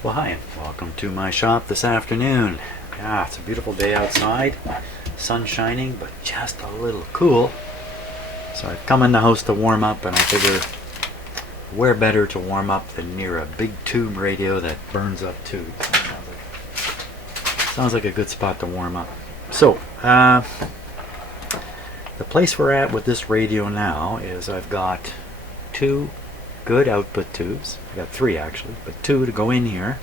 Well, hi, and welcome to my shop this afternoon. Yeah, it's a beautiful day outside, sun shining, but just a little cool. So I've come in the house to warm up, and I figure where better to warm up than near a big tube radio that burns up tubes. Sounds like a good spot to warm up. So, the place we're at with this radio now is I've got two good output tubes. I've got three actually, but two to go in here.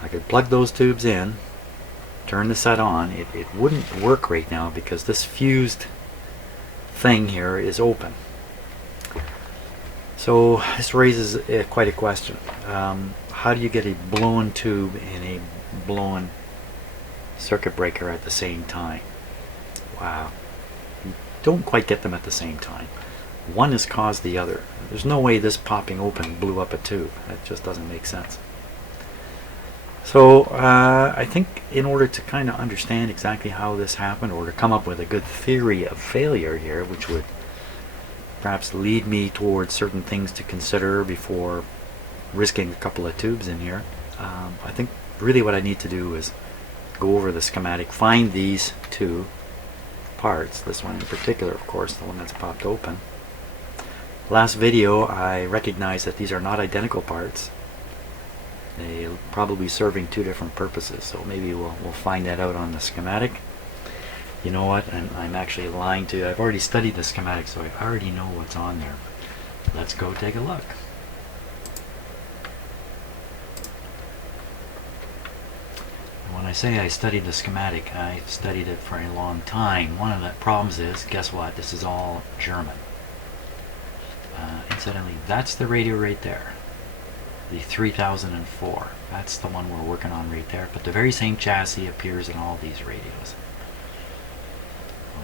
I could plug those tubes in, turn the set on. It wouldn't work right now because this fused thing here is open. So this raises quite a question. How do you get a blown tube and a blown circuit breaker at the same time? Wow. You don't quite get them at the same time. One has caused the other. There's no way this popping open blew up a tube. That just doesn't make sense. So I think in order to kind of understand exactly how this happened, or to come up with a good theory of failure here, which would perhaps lead me towards certain things to consider before risking a couple of tubes in here, I think really what I need to do is go over the schematic, find these two parts, this one in particular, of course, the one that's popped open. Last video I recognized that these are not identical parts. They're probably serving two different purposes, so maybe we'll find that out on the schematic. You know what, I'm actually lying to you. I've already studied the schematic, so I already know what's on there. Let's go take a look. When I say I studied the schematic, I've studied it for a long time. One of the problems is, guess what, this is all German. Incidentally, that's the radio right there, the 3004. That's the one we're working on right there, but the very same chassis appears in all these radios.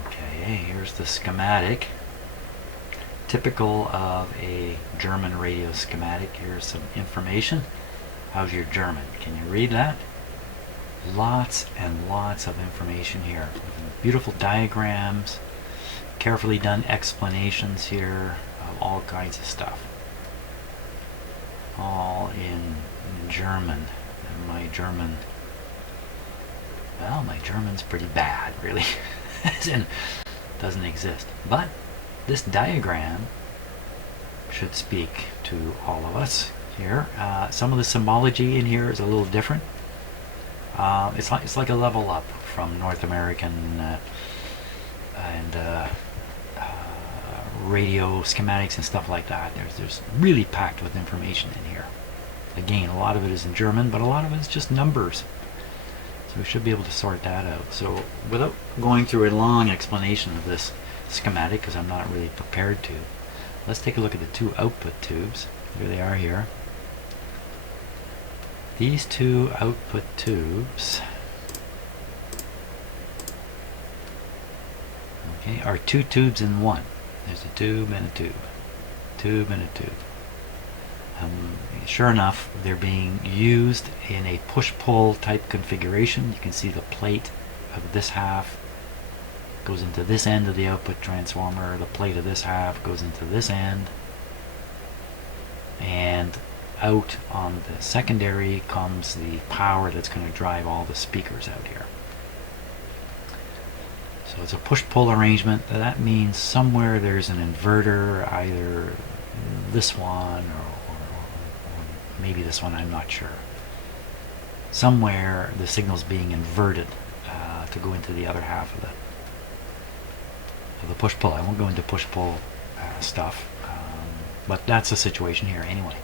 Okay, here's the schematic, typical of a German radio schematic. Here's some information. How's your German? Can you read that? Lots and lots of information here. Beautiful diagrams, carefully done explanations here, all kinds of stuff. All in German. And my German, well, my German's pretty bad, really. As in, doesn't exist. But this diagram should speak to all of us here. Some of the symbology in here is a little different. It's like a level up from North American and radio schematics and stuff like that. There's really packed with information in here. Again, a lot of it is in German, but a lot of it is just numbers. So we should be able to sort that out. So without going through a long explanation of this schematic, because I'm not really prepared to, let's take a look at the two output tubes. Here they are here. These two output tubes, okay, are two tubes in one. There's a tube and a tube, tube and a tube. Sure enough, they're being used in a push-pull type configuration. You can see the plate of this half goes into this end of the output transformer. The plate of this half goes into this end. And out on the secondary comes the power that's going to drive all the speakers out here. So it's a push-pull arrangement. That means somewhere there's an inverter, either this one or maybe this one, I'm not sure. Somewhere the signal's being inverted to go into the other half of the push-pull. I won't go into push-pull stuff, but that's the situation here anyway.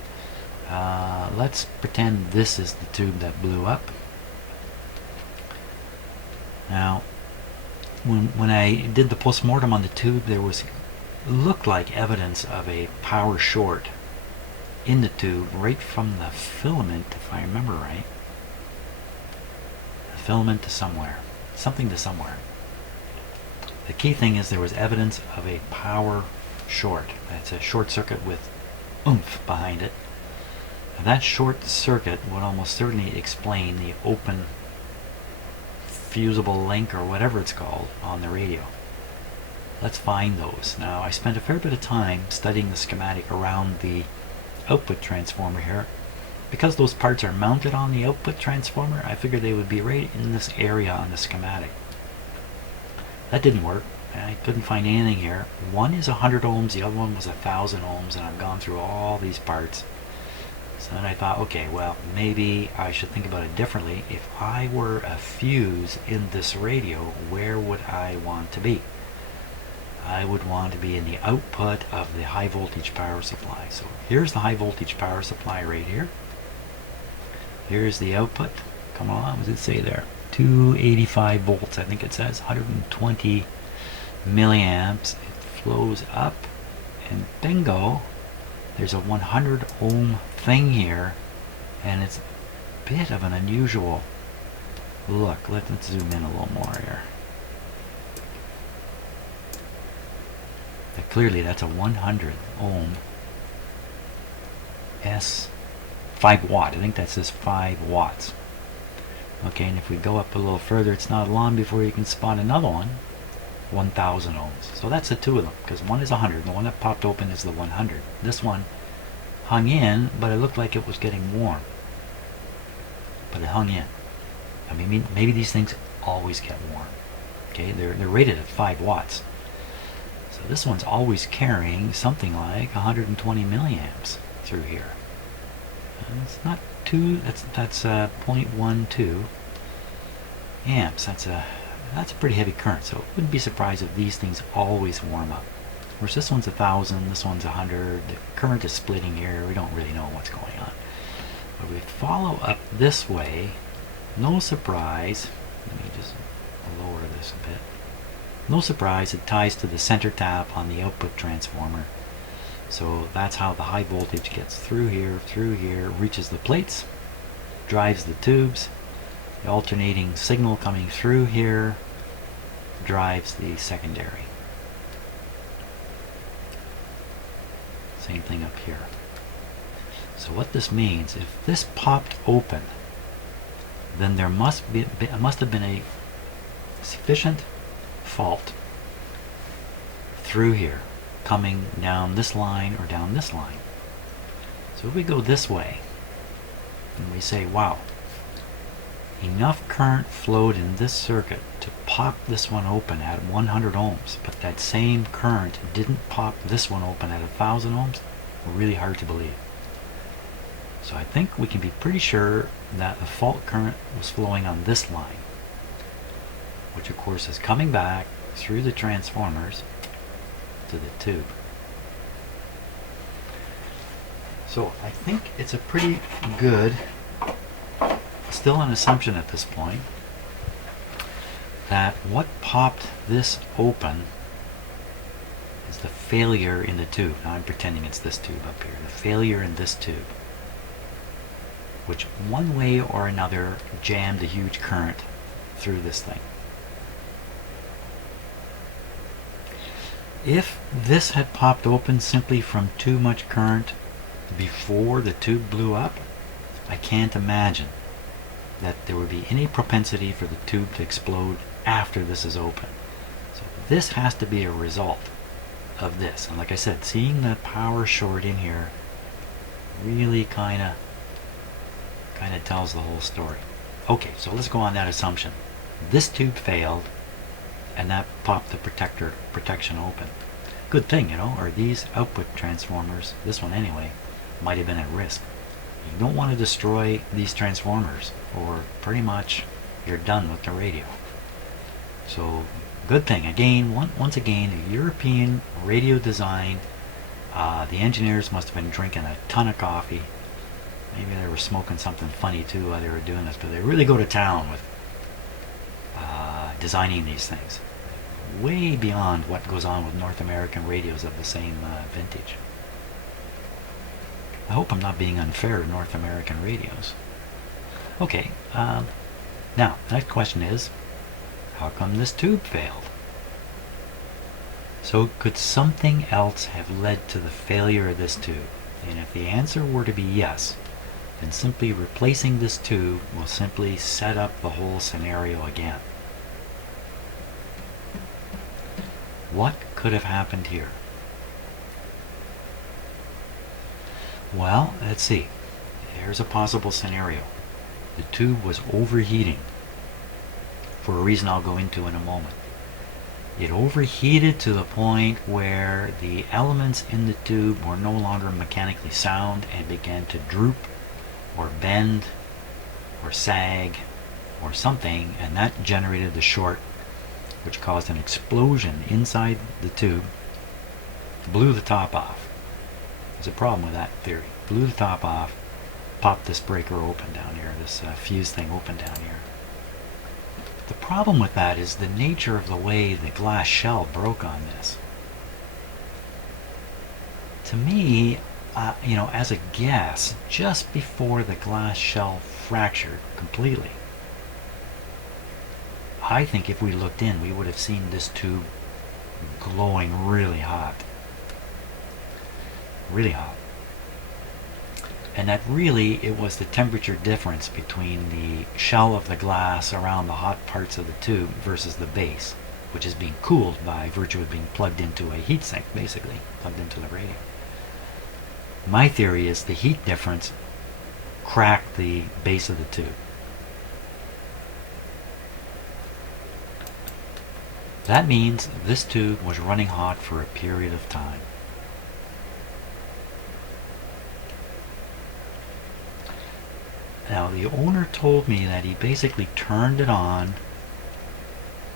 Let's pretend this is the tube that blew up. Now, when I did the post-mortem on the tube, there looked like evidence of a power short in the tube right from the filament, if I remember right. The filament to somewhere, something to somewhere. The key thing is there was evidence of a power short. That's a short circuit with oomph behind it. And that short circuit would almost certainly explain the open fusible link or whatever it's called on the radio. Let's find those. Now, I spent a fair bit of time studying the schematic around the output transformer here, because those parts are mounted on the output transformer, I figured they would be right in this area on the schematic. That didn't work. I couldn't find anything here. One is 100 ohms, the other one was 1,000 ohms, and I've gone through all these parts. So then I thought, okay, well, maybe I should think about it differently. If I were a fuse in this radio, where would I want to be? I would want to be in the output of the high voltage power supply. So here's the high voltage power supply right here. Here's the output. Come on, what does it say there? 285 volts, I think it says. 120 milliamps. It flows up, and bingo, there's a 100 ohm thing here, and it's a bit of an unusual look. Let's zoom in a little more here. But clearly that's a 100 ohm S 5 watt. I think that says 5 watts. Okay, and if we go up a little further, it's not long before you can spot another one, 1,000 ohms. So that's the two of them, because one is 100, the one that popped open is the 100. This one hung in, but it looked like it was getting warm. But it hung in. I mean, maybe these things always get warm. Okay, they're rated at 5 watts. So this one's always carrying something like 120 milliamps through here. And it's not too, that's 0.12 amps. That's a pretty heavy current, so I wouldn't be surprised if these things always warm up. Whereas this one's 1,000, this one's 100. The current is splitting here. We don't really know what's going on. But we follow up this way. No surprise. Let me just lower this a bit. No surprise, it ties to the center tap on the output transformer. So that's how the high voltage gets through here, reaches the plates, drives the tubes. The alternating signal coming through here drives the secondary. Same thing up here. So what this means, if this popped open, then there must have been a sufficient fault through here, coming down this line or down this line. So if we go this way, and we say, wow, enough current flowed in this circuit to pop this one open at 100 ohms, but that same current didn't pop this one open at 1,000 ohms, really hard to believe. So I think we can be pretty sure that the fault current was flowing on this line, which of course is coming back through the transformers to the tube. So I think it's a pretty good, still an assumption at this point, that what popped this open is the failure in the tube. Now I'm pretending it's this tube up here. The failure in this tube, which one way or another jammed a huge current through this thing. If this had popped open simply from too much current before the tube blew up, I can't imagine that there would be any propensity for the tube to explode after this is open. So this has to be a result of this. And like I said, seeing that power short in here really kind of tells the whole story. Okay, so let's go on that assumption. This tube failed, and that popped the protection open. Good thing, you know, or these output transformers, this one anyway, might have been at risk. You don't want to destroy these transformers, or pretty much you're done with the radio. So good thing. Again, once again, a European radio design. The engineers must have been drinking a ton of coffee. Maybe they were smoking something funny too while they were doing this, but they really go to town with designing these things. Way beyond what goes on with North American radios of the same vintage. I hope I'm not being unfair to North American radios. Okay, now, the next question is, how come this tube failed? So could something else have led to the failure of this tube? And if the answer were to be yes, then simply replacing this tube will simply set up the whole scenario again. What could have happened here? Well, let's see. there's a possible scenario. The tube was overheating for a reason I'll go into in a moment. It overheated to the point where the elements in the tube were no longer mechanically sound and began to droop or bend or sag or something, and that generated the short, which caused an explosion inside the tube, blew the top off. There's a problem with that theory. Blew the top off, popped this breaker open down here, this fuse thing open down here. The problem with that is the nature of the way the glass shell broke on this. To me, as a guess, just before the glass shell fractured completely, I think if we looked in, we would have seen this tube glowing really hot. Really hot. And that really, it was the temperature difference between the shell of the glass around the hot parts of the tube versus the base, which is being cooled by virtue of being plugged into a heat sink, basically, plugged into the radiator. My theory is the heat difference cracked the base of the tube. That means this tube was running hot for a period of time. Now, the owner told me that he basically turned it on,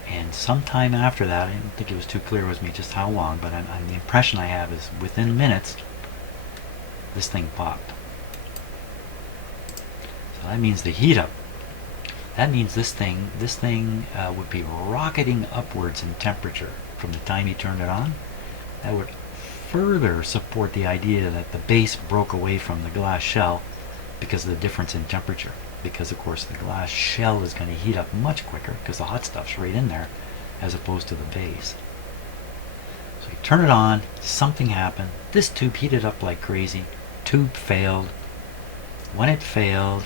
and sometime after that, I didn't think it was too clear with me just how long, but the impression I have is within minutes, this thing popped. So that means the heat up. That means this thing would be rocketing upwards in temperature from the time he turned it on. That would further support the idea that the base broke away from the glass shell because of the difference in temperature. Because of course the glass shell is going to heat up much quicker because the hot stuff's right in there as opposed to the base. So you turn it on, something happened, this tube heated up like crazy, tube failed. When it failed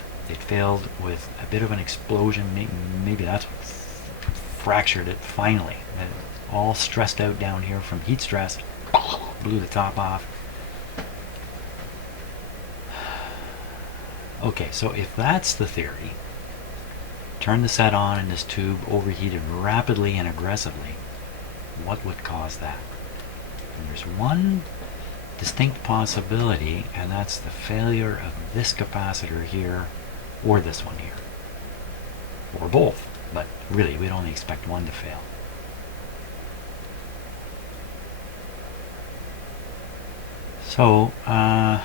with a bit of an explosion. Maybe that's what fractured it finally. All stressed out down here from heat stress, blew the top off. Okay, so if that's the theory, turn the set on and this tube overheated rapidly and aggressively, what would cause that? And there's one distinct possibility, and that's the failure of this capacitor here or this one here, or both, but really we'd only expect one to fail. So the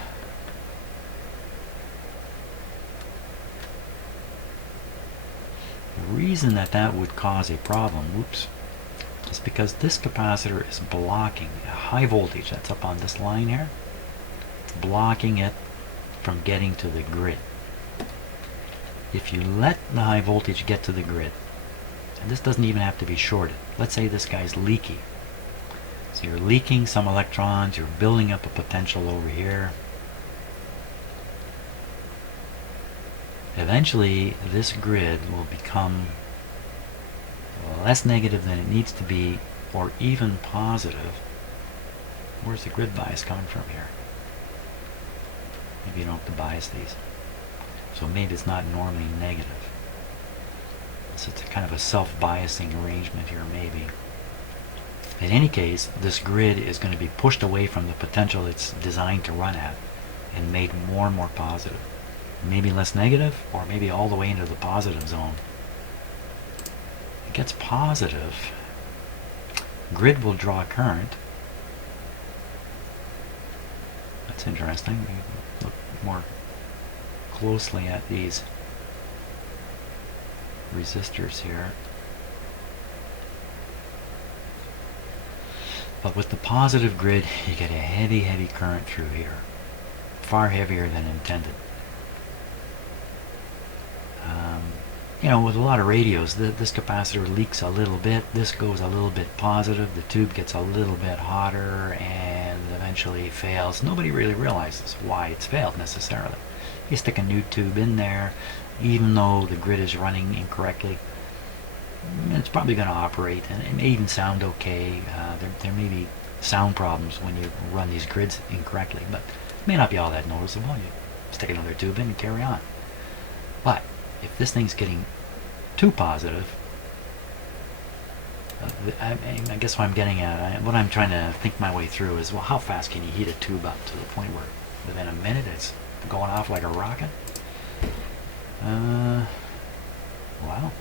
reason that would cause a problem, is because this capacitor is blocking a high voltage that's up on this line here. It's blocking it from getting to the grid. If you let the high voltage get to the grid, and this doesn't even have to be shorted. Let's say this guy's leaky. So you're leaking some electrons, you're building up a potential over here. Eventually, this grid will become less negative than it needs to be, or even positive. Where's the grid bias coming from here? Maybe you don't have to bias these. So maybe it's not normally negative. So it's a kind of a self-biasing arrangement here, maybe. In any case, this grid is going to be pushed away from the potential it's designed to run at and made more and more positive. Maybe less negative, or maybe all the way into the positive zone. It gets positive, grid will draw current. That's interesting. We look more closely at these resistors here. But with the positive grid, you get a heavy current through here. Far heavier than intended. With a lot of radios, this capacitor leaks a little bit, this goes a little bit positive, the tube gets a little bit hotter, and eventually fails. Nobody really realizes why it's failed necessarily. You stick a new tube in there, even though the grid is running incorrectly, it's probably going to operate, and it may even sound okay. There may be sound problems when you run these grids incorrectly, but it may not be all that noticeable. stick another tube in and carry on. But if this thing's getting too positive, I guess what I'm getting at, what I'm trying to think my way through is, well, how fast can you heat a tube up to the point where within a minute it's going off like a rocket? Well,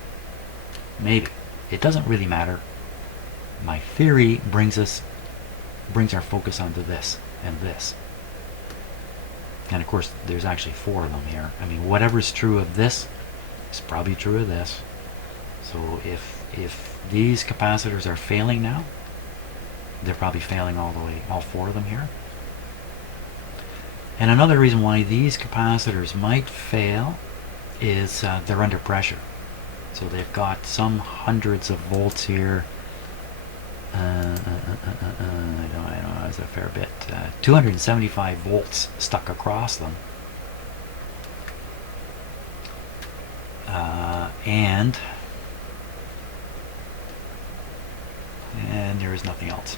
maybe. It doesn't really matter. My theory brings our focus onto this and this. And of course, there's actually 4 of them here. I mean, whatever's true of this is probably true of this. So if these capacitors are failing now, they're probably failing all the way, all 4 of them here. And another reason why these capacitors might fail is they're under pressure. So they've got some hundreds of volts here. I know, it's a fair bit. 275 volts stuck across them. And there is nothing else.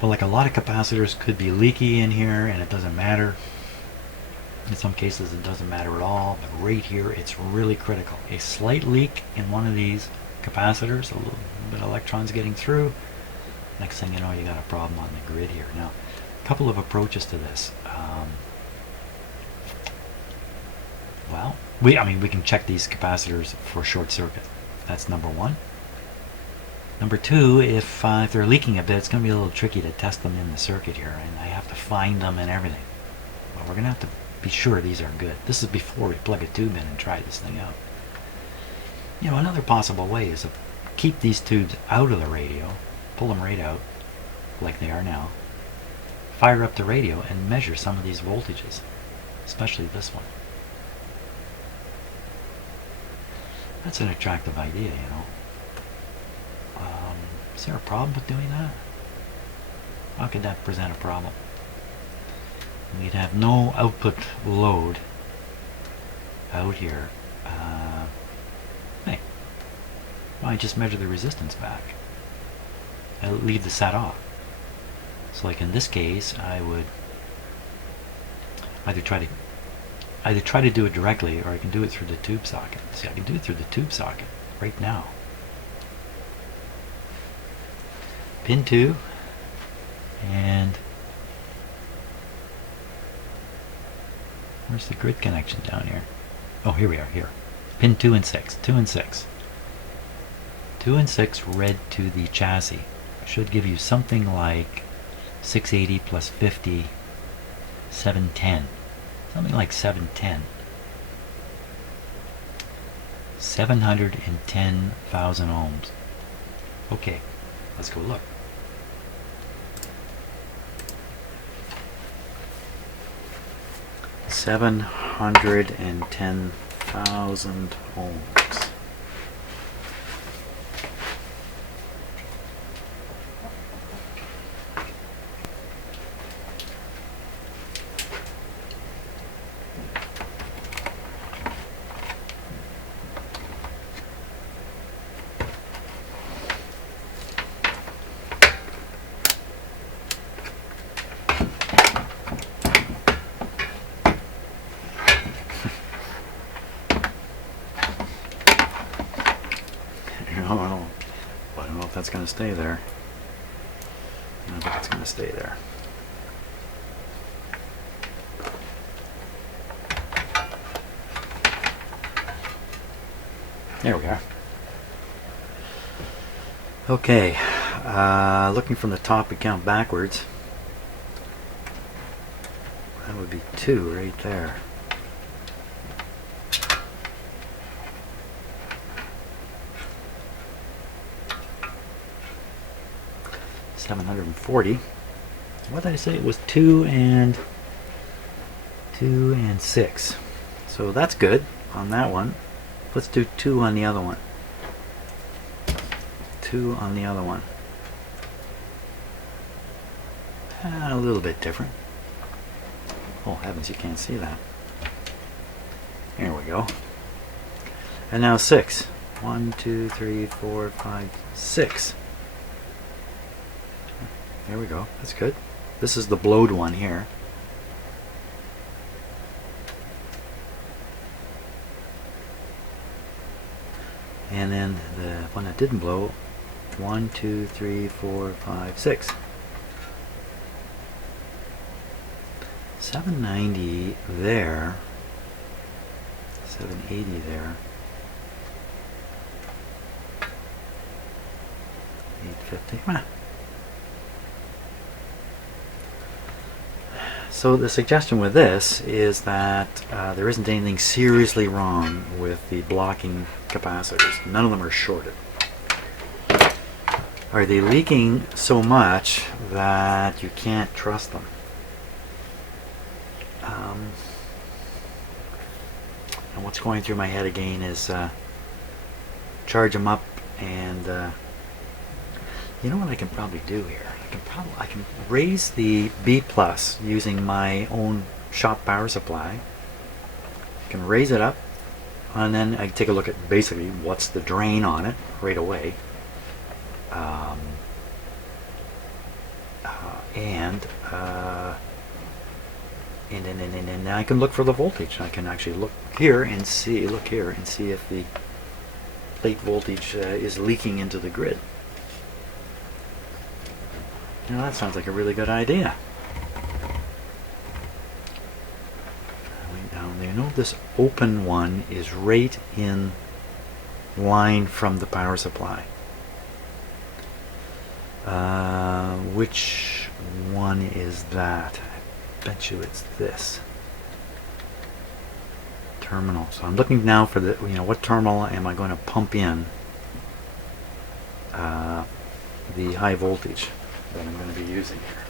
But like a lot of capacitors could be leaky in here, and it doesn't matter. In some cases it doesn't matter at all, but right here it's really critical. A slight leak in one of these capacitors, a little bit of electrons getting through, next thing you know, you got a problem on the grid here. Now, a couple of approaches to this. Well, we can check these capacitors for short circuit. That's number one. Number two, if they're leaking a bit, it's going to be a little tricky to test them in the circuit here, and I have to find them and everything. But we're going to have to be sure these are good. This is before we plug a tube in and try this thing out. You know, another possible way is to keep these tubes out of the radio, pull them right out, like they are now, fire up the radio and measure some of these voltages, especially this one. That's an attractive idea, you know. Is there a problem with doing that? How could that present a problem? We'd have no output load out here. Hey, why just measure the resistance back? I'll leave the set off. So like in this case, I would either try to do it directly, or I can do it through the tube socket. See, I can do it through the tube socket right now. Pin 2, and where's the grid connection down here? Oh, here we are, here. Pin 2 and 6, 2 and 6. 2 and 6 read to the chassis. Should give you something like 680 plus 50, 710. Something like 710. 710,000 ohms. Okay, let's go look. $710,000 ohms. I don't know if that's going to stay there. I don't think it's going to stay there. There we are. Okay, looking from the top, we count backwards. That would be 2 right there. $740. What did I say? It was 2 and 6. So that's good on that one. Let's do 2 on the other one. 2 on the other one. A little bit different. Oh heavens, you can't see that. Here we go. And now 6. 1, 2, 3, 4, 5, 6. There we go. That's good. This is the blowed one here. And then the one that didn't blow, 1, 2, 3, 4, 5, 6. 790 there, 780 there, 850. So the suggestion with this is that there isn't anything seriously wrong with the blocking capacitors. None of them are shorted. Are they leaking so much that you can't trust them? And what's going through my head again is charge them up, and you know what I can probably do here? I can raise the B plus using my own shop power supply. I can raise it up, and then I take a look at basically what's the drain on it right away. And then I can look for the voltage. I can actually look here and see if the plate voltage is leaking into the grid. You know, that sounds like a really good idea. Now you know this open one is right in line from the power supply. Which one is that? I bet you it's this terminal. So I'm looking now for the, what terminal am I going to pump in the high voltage that I'm going to be using here.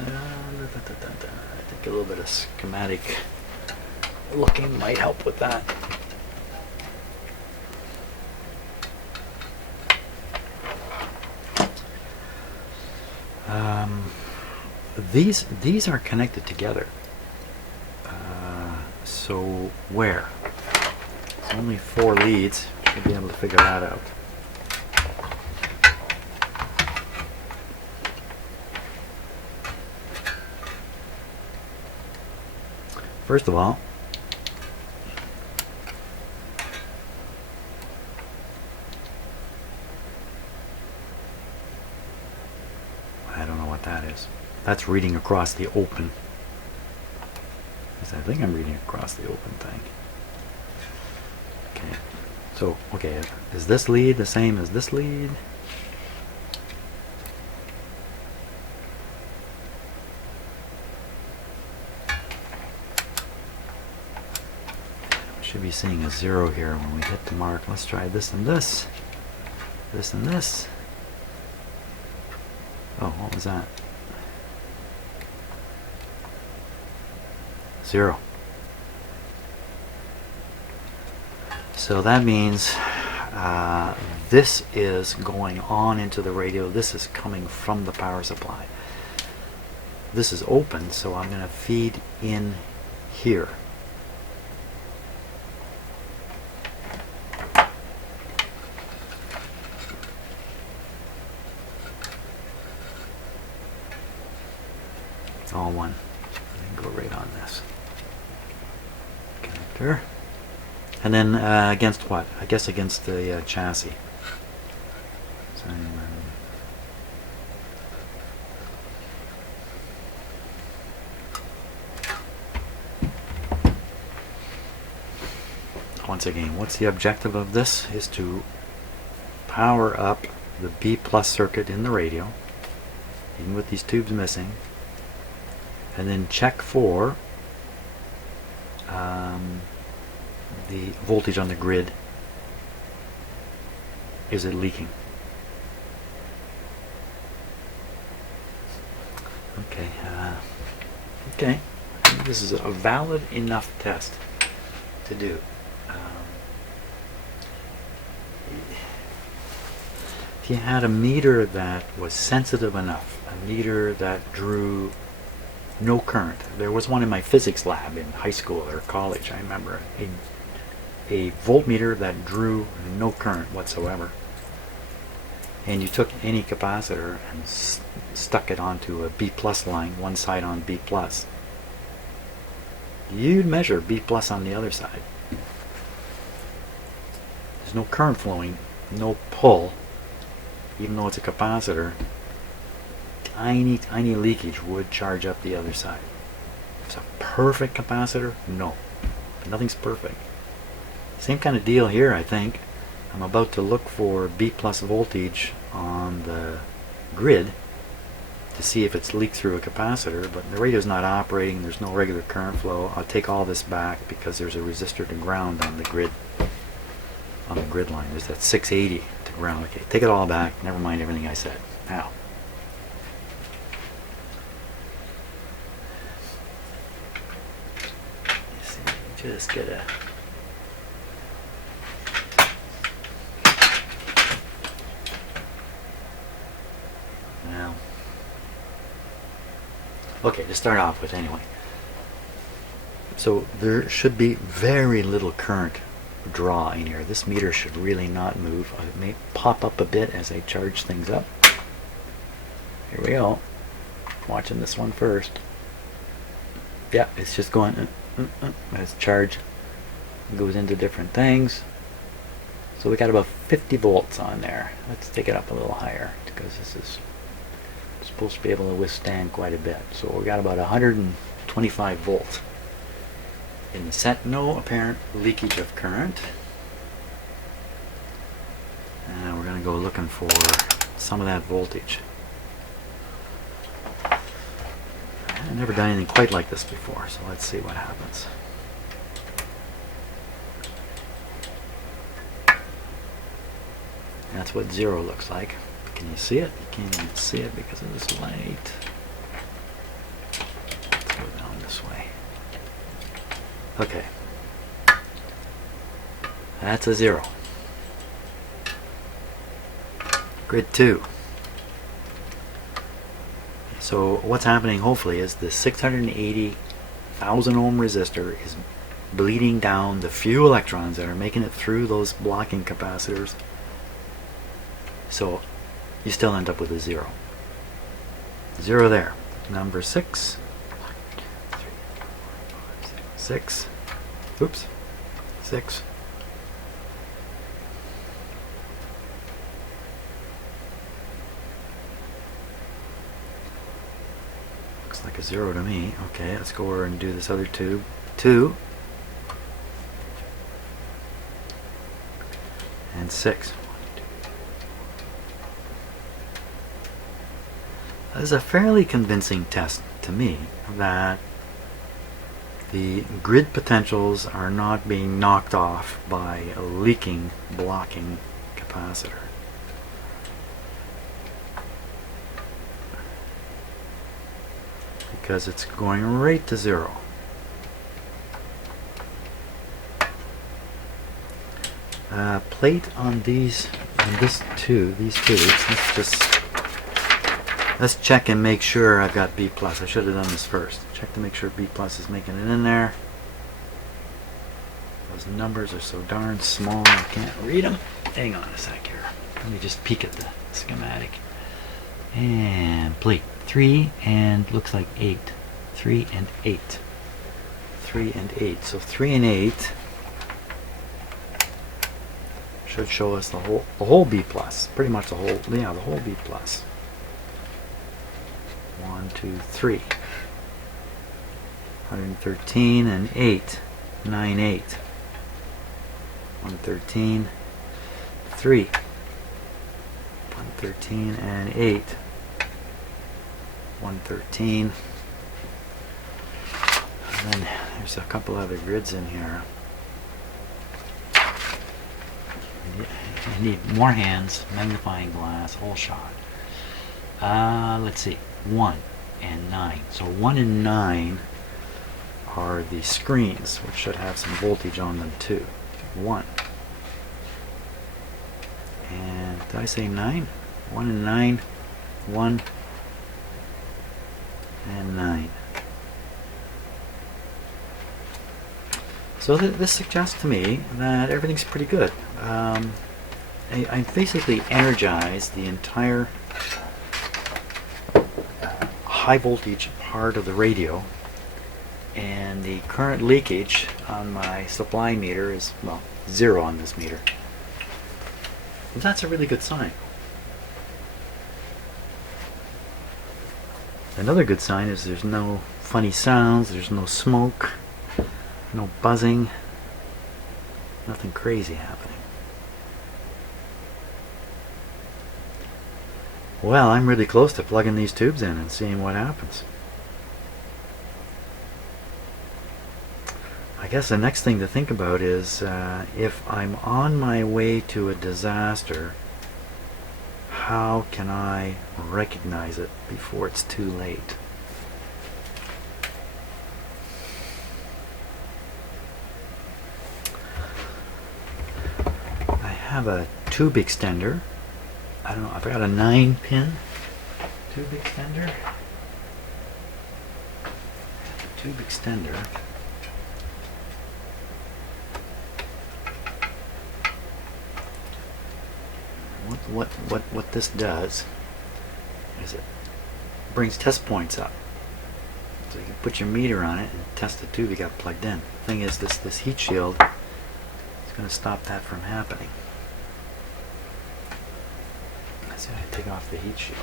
I think a little bit of schematic looking might help with that. These are connected together. So where? It's only 4 leads. Should be able to figure that out. First of all, I don't know what that is. That's reading across the open. I think I'm reading across the open thing. Okay. So, okay, is this lead the same as this lead? Should be seeing a 0 here when we hit the mark. Let's try this and this. This and this. Oh, what was that? 0. So that means this is going on into the radio. This is coming from the power supply. This is open, so I'm going to feed in here. It's all one. And go right on this connector. And then against what? I guess against the chassis. So, once again, what's the objective of this? Is to power up the B plus circuit in the radio, even with these tubes missing, and then check for the voltage on the grid. Is it leaking? Okay. Okay. I think this is a valid enough test to do. If you had a meter that was sensitive enough, a meter that drew no current. There was one in my physics lab in high school or college, I remember. A voltmeter that drew no current whatsoever. And you took any capacitor and stuck it onto a B plus line, one side on B plus. you'd measure B plus on the other side. There's no current flowing, no pull, even though it's a capacitor. Tiny, tiny leakage would charge up the other side. It's a perfect capacitor? No. Nothing's perfect. Same kind of deal here, I think. I'm about to look for B plus voltage on the grid to see if it's leaked through a capacitor, but the radio's not operating, there's no regular current flow. I'll take all this back because there's a resistor to ground on the grid line. There's that 680 to ground. Okay, take it all back. Never mind everything I said. Now, just get a okay, to start off with anyway. So there should be very little current draw in here. This meter should really not move. It may pop up a bit as I charge things up. Here we go. Watching this one first. Yeah, it's just going as charge goes into different things. So we got about 50 volts on there. Let's take it up a little higher because this is supposed to be able to withstand quite a bit. So we got about 125 volts in the set. No apparent leakage of current. And we're going to go looking for some of that voltage. I've never done anything quite like this before, so let's see what happens. That's what 0 looks like. Can you see it? You can't even see it because of this light. Let's go down this way. Okay. That's a 0. Grid 2. So what's happening hopefully is the 680,000 ohm resistor is bleeding down the few electrons that are making it through those blocking capacitors. So you still end up with a 0. 0 there. Number 6. 6. Oops. 6. Looks like a 0 to me. Okay, let's go over and do this other tube. 2. And 6. This is a fairly convincing test to me that the grid potentials are not being knocked off by a leaking, blocking capacitor. Because it's going right to 0. Plate on these, on these tubes, let's check and make sure I've got B plus. I should have done this first. Check to make sure B plus is making it in there. Those numbers are so darn small I can't read them. Hang on a sec here. Let me just peek at the schematic. And plate 3 and looks like 8. 3 and 8. 3 and 8. So 3 and 8 should show us the whole B plus. Pretty much the whole B plus. 1, 2, 3. 113 and 8. 9, 8. 113, 3. 113 and 8. 113. And then there's a couple other grids in here. I need more hands, magnifying glass, whole shot. Let's see, 1 and 9. So 1 and 9 are the screens, which should have some voltage on them too. 1. And did I say 9? 1 and 9. 1 and 9. So this suggests to me that everything's pretty good. I basically energized the entire high voltage part of the radio and the current leakage on my supply meter is, well, 0 on this meter. And that's a really good sign. Another good sign is there's no funny sounds, there's no smoke, no buzzing, nothing crazy happening. Well, I'm really close to plugging these tubes in and seeing what happens. I guess the next thing to think about is if I'm on my way to a disaster, how can I recognize it before it's too late? I have a tube extender. I don't know, I've got a 9-pin tube extender. The tube extender. What this does is it brings test points up. So you can put your meter on it and test the tube you got plugged in. The thing is, this heat shield is going to stop that from happening. So I take off the heat shield.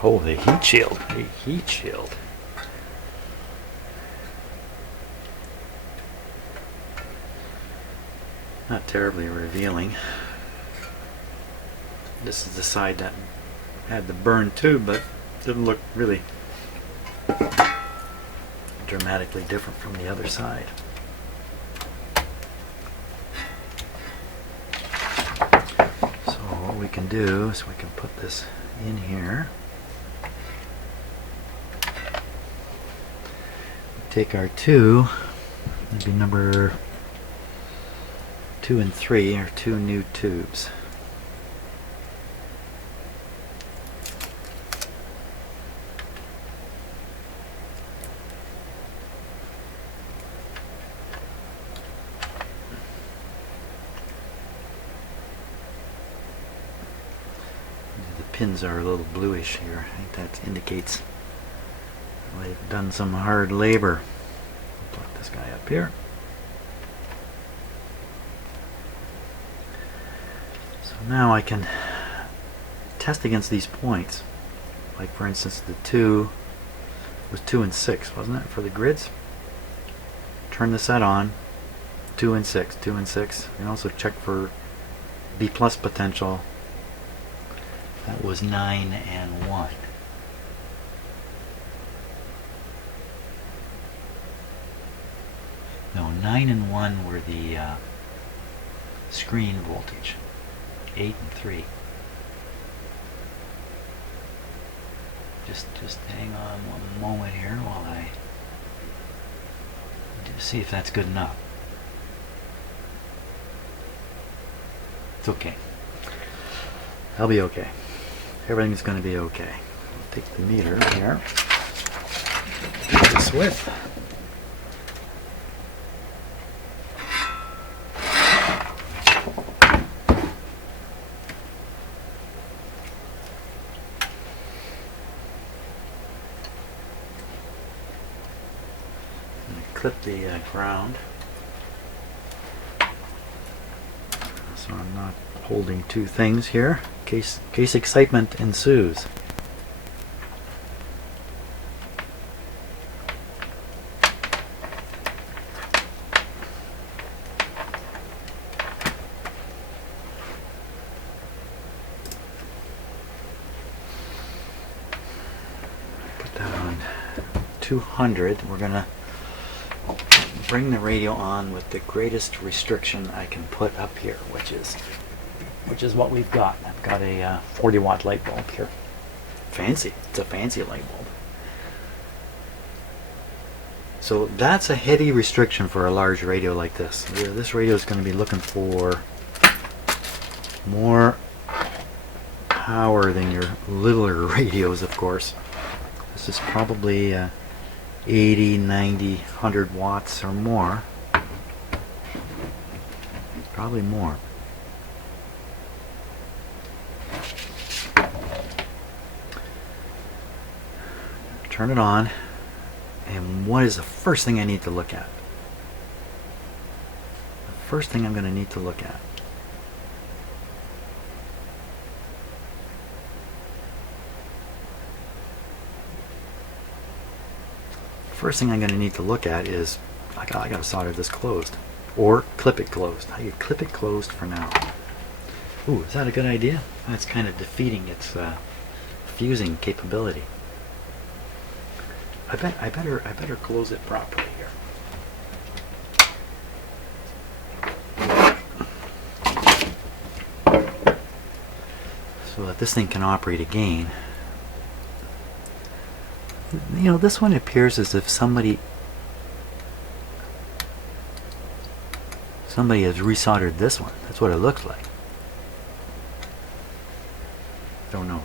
Oh, the heat shield. The heat shield. Not terribly revealing. This is the side that had the burned tube, but didn't look really dramatically different from the other side. So what we can do is we can put this in here. Take our maybe number 2 and 3 are 2 new tubes. The pins are a little bluish here. I think that indicates they've done some hard labor. Plug this guy up here. So now I can test against these points. Like for instance, the 2 was 2 and 6, wasn't it, for the grids? Turn the set on. 2 and 6, 2 and 6. You can also check for B plus potential. That was 9 and 1. No, 9 and 1 were the screen voltage. 8 and 3. Just hang on one moment here while I see if that's good enough. It's okay. I'll be okay. Everything's going to be okay. I'll take the meter here. This width. Clip the ground so I'm not holding two things here in case excitement ensues. Put that on 200. We're gonna bring the radio on with the greatest restriction I can put up here, which is which is what we've got. I've got a 40 watt light bulb here. Fancy. It's a fancy light bulb. So that's a heady restriction for a large radio like this. This radio is going to be looking for more power than your littler radios, of course. This is probably 80, 90, 100 watts or more. Probably more. Turn it on. And what is the first thing I need to look at? The first thing I'm going to need to look at. First thing I'm going to need to look at is I got to solder this closed, or clip it closed. I could clip it closed for now. Ooh, is that a good idea? That's kind of defeating its fusing capability. I better close it properly here. So that this thing can operate again. You know, this one appears as if somebody has resoldered this one. That's what it looks like. Don't know.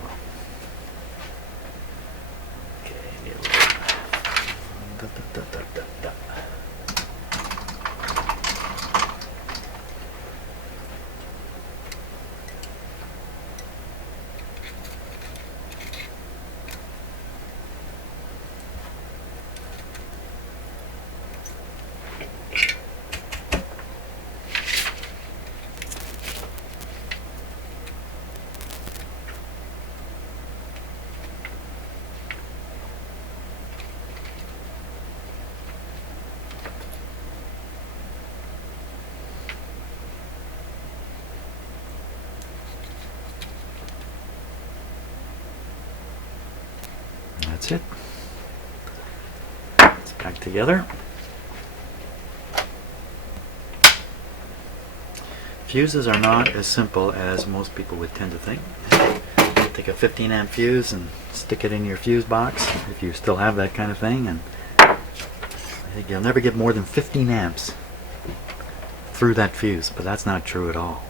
That's it. It's back together. Fuses are not as simple as most people would tend to think. Take a 15 amp fuse and stick it in your fuse box, if you still have that kind of thing, and I think you'll never get more than 15 amps through that fuse, but that's not true at all.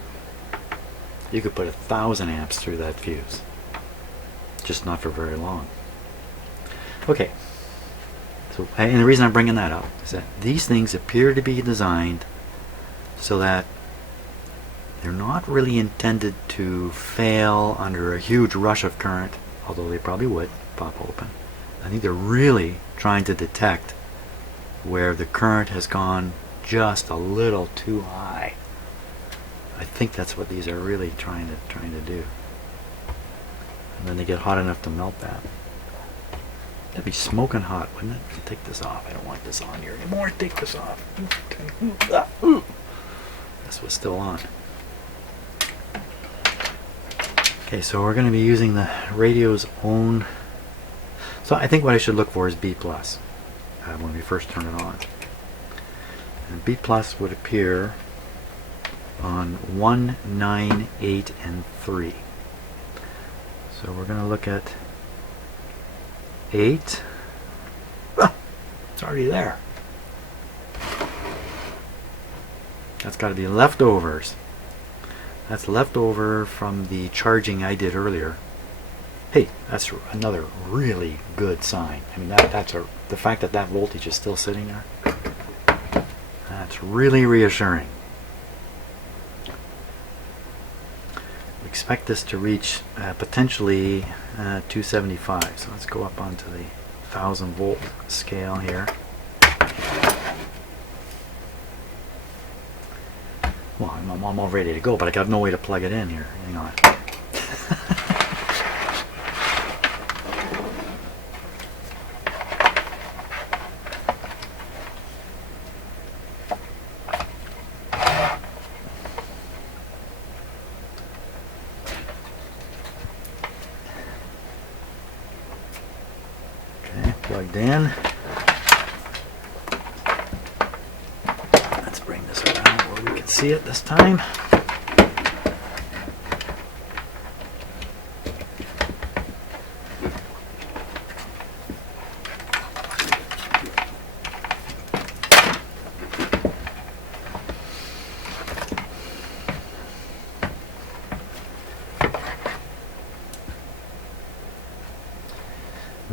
You could put 1,000 amps through that fuse, just not for very long. Okay, so, and the reason I'm bringing that up is that these things appear to be designed so that they're not really intended to fail under a huge rush of current, although they probably would pop open. I think they're really trying to detect where the current has gone just a little too high. I think that's what these are really trying to do. And then they get hot enough to melt that. That'd be smoking hot, wouldn't it? I'll take this off. I don't want this on here anymore. Take this off. This was still on. Okay, so we're going to be using the radio's own. So I think what I should look for is B+, when we first turn it on. And B+ would appear on 1, 9, 8, and 3. So we're going to look at 8. Ah, it's already there. That's got to be leftovers. That's leftover from the charging I did earlier. Hey, that's another really good sign. I mean, the fact that that voltage is still sitting there, that's really reassuring. We expect this to reach potentially 275. So let's go up onto the 1000 volt scale here. Well, I'm all ready to go, but I got no way to plug it in here. Hang on. Okay, plugged in. Let's bring this around where we can see it this time.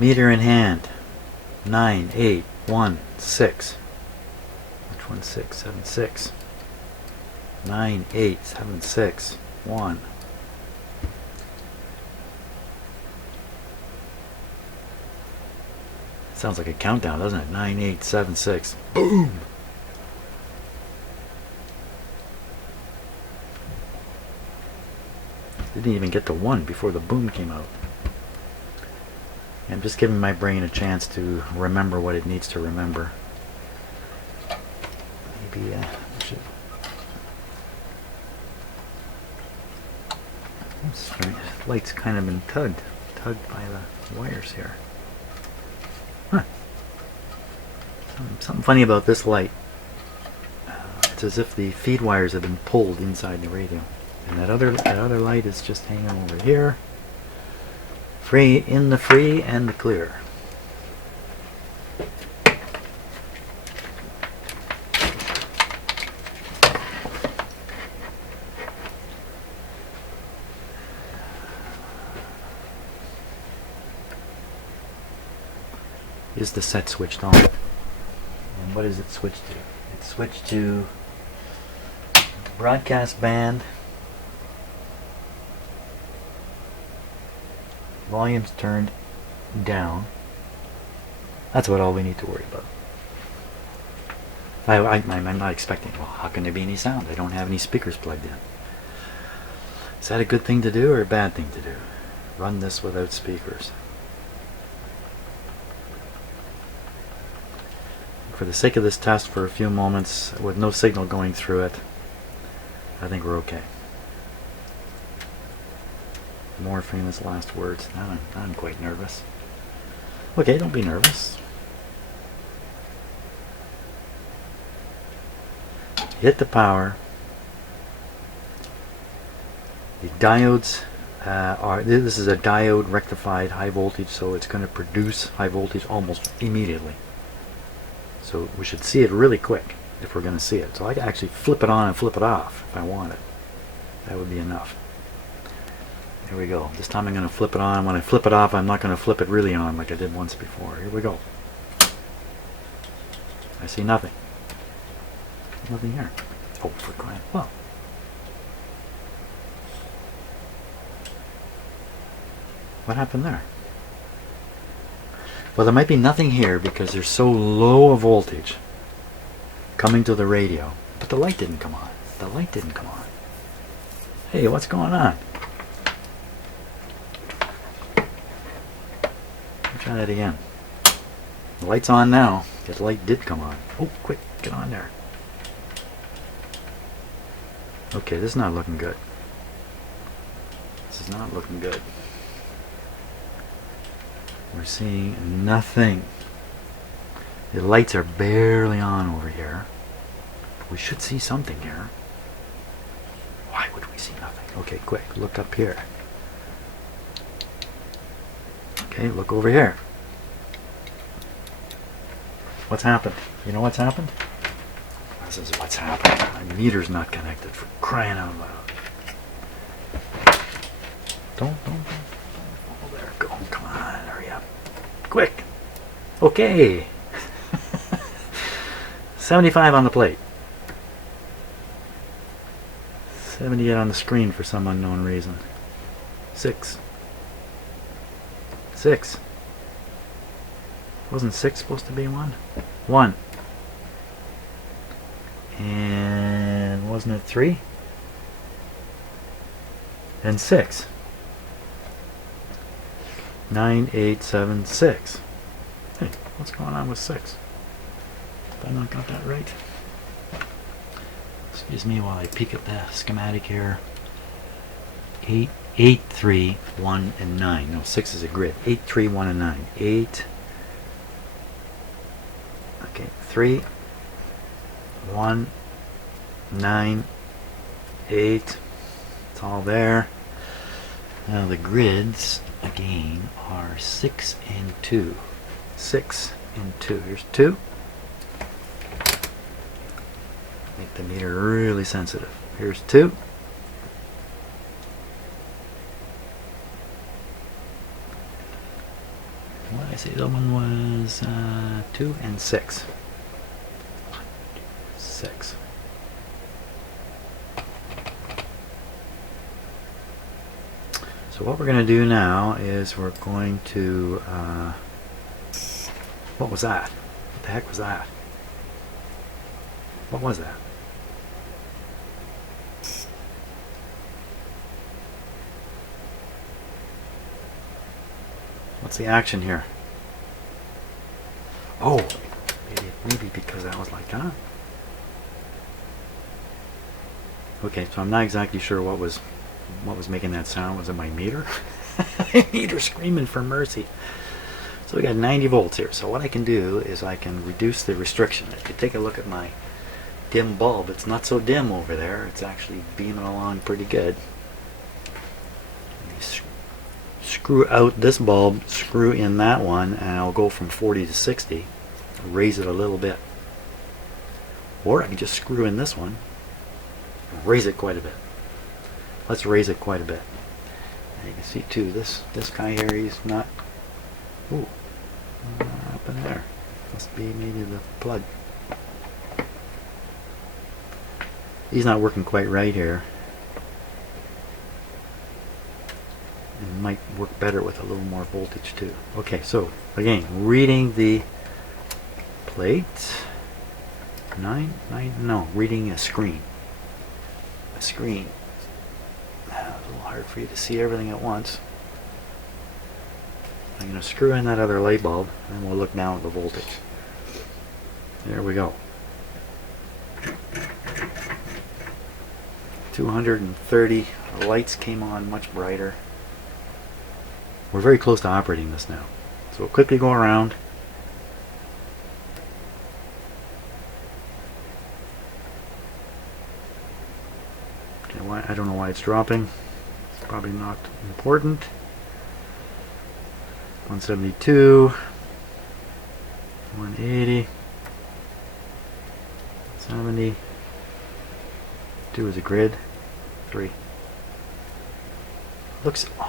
Meter in hand. 9, 8, 1, 6. Which one's 6? 7, 6. 9, 8, 7, 6, 1. Sounds like a countdown, doesn't it? 9, 8, 7, 6. Boom! Didn't even get to 1 before the boom came out. I'm just giving my brain a chance to remember what it needs to remember. Maybe I should... This light's kind of been tugged by the wires here. Huh. Something funny about this light. It's as if the feed wires have been pulled inside the radio. And that other light is just hanging over here. Free in the free and the clear. Is the set switched on? And what is it switched to? It's switched to broadcast band. Volume's turned down. That's about all we need to worry about. I'm not expecting, well, how can there be any sound? I don't have any speakers plugged in. Is that a good thing to do or a bad thing to do? Run this without speakers. For the sake of this test, for a few moments, with no signal going through it, I think we're okay. More famous last words. Now I'm quite nervous. Okay, don't be nervous. Hit the power. The diodes this is a diode rectified high voltage, so it's going to produce high voltage almost immediately. So we should see it really quick if we're going to see it. So I can actually flip it on and flip it off if I want it. That would be enough. Here we go. This time I'm going to flip it on. When I flip it off, I'm not going to flip it really on like I did once before. Here we go. I see nothing. Nothing here. Oh, for crying. Well. What happened there? Well, there might be nothing here because there's so low a voltage coming to the radio. But the light didn't come on. The light didn't come on. Hey, what's going on? Try that again. The light's on now. The light did come on. Oh, quick, get on there. Okay, this is not looking good. This is not looking good. We're seeing nothing. The lights are barely on over here. We should see something here. Why would we see nothing? Okay, quick, look up here. Okay, look over here. What's happened? You know what's happened? This is what's happened. My meter's not connected, for crying out loud. Don't. Oh, there, go. Come on, hurry up. Quick. Okay. 75 on the plate. 78 on the screen for some unknown reason. 6. 6. Wasn't 6 supposed to be 1? 1. And wasn't it 3? And 6. 9, 8, 7, 6. Hey, what's going on with 6? Have I not got that right? Excuse me while I peek at the schematic here. 8, 3, 1, and 9. No, 6 is a grid. 8, 3, 1, and 9. 8. Okay, 3, 1, 9, 8. It's all there. Now the grids, again, are 6 and 2. 6 and 2. Here's 2. Make the meter really sensitive. Here's 2. What I see, the one was 2 and 6. 6. So what we're going to do now is we're going to, what was that? What the heck was that? What was that? What's the action here? Oh, maybe because that was like that. Okay, so I'm not exactly sure what was making that sound. Was it my meter? My meter screaming for mercy. So we got 90 volts here. So what I can do is I can reduce the restriction. If you take a look at my dim bulb, it's not so dim over there. It's actually beaming along pretty good. Screw out this bulb, screw in that one, and I'll go from 40 to 60. Raise it a little bit. Or I can just screw in this one, raise it quite a bit. Let's raise it quite a bit. And you can see too, this guy here, he's not. Ooh, up in there. Must be maybe the plug. He's not working quite right here. It might work better with a little more voltage too. Okay, so again, reading the plate. Reading a screen. A screen. A little hard for you to see everything at once. I'm going to screw in that other light bulb and we'll look now at the voltage. There we go. 230. The lights came on much brighter. We're very close to operating this now. So we'll quickly go around. Okay, I don't know why it's dropping. It's probably not important. 172, 180, 70. 2 is a grid. 3.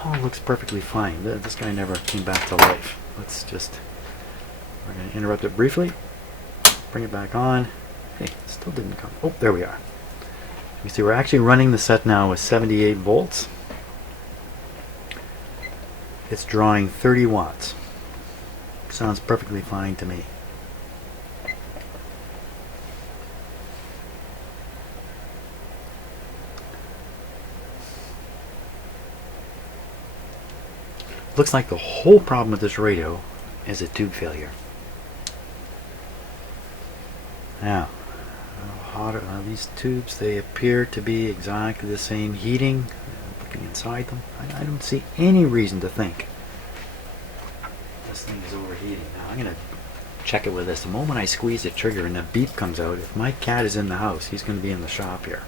All looks perfectly fine. This guy never came back to life. We're going to interrupt it briefly. Bring it back on. Hey, it still didn't come. Oh, there we are. You see, we're actually running the set now with 78 volts. It's drawing 30 watts. Sounds perfectly fine to me. Looks like the whole problem with this radio is a tube failure. Now, how hot are these tubes? They appear to be exactly the same heating. Looking inside them, I don't see any reason to think this thing is overheating. Now I'm going to check it with this. The moment I squeeze the trigger and the beep comes out, if my cat is in the house, he's going to be in the shop here.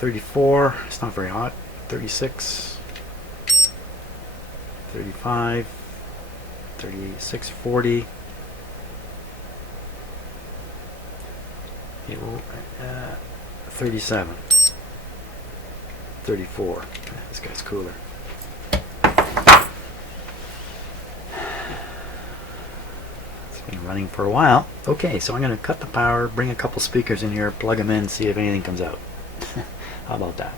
$34, it's not very hot. 36, 35, 36, 40. 37, 34. This guy's cooler. It's been running for a while. Okay, so I'm going to cut the power, bring a couple speakers in here, plug them in, see if anything comes out. How about that?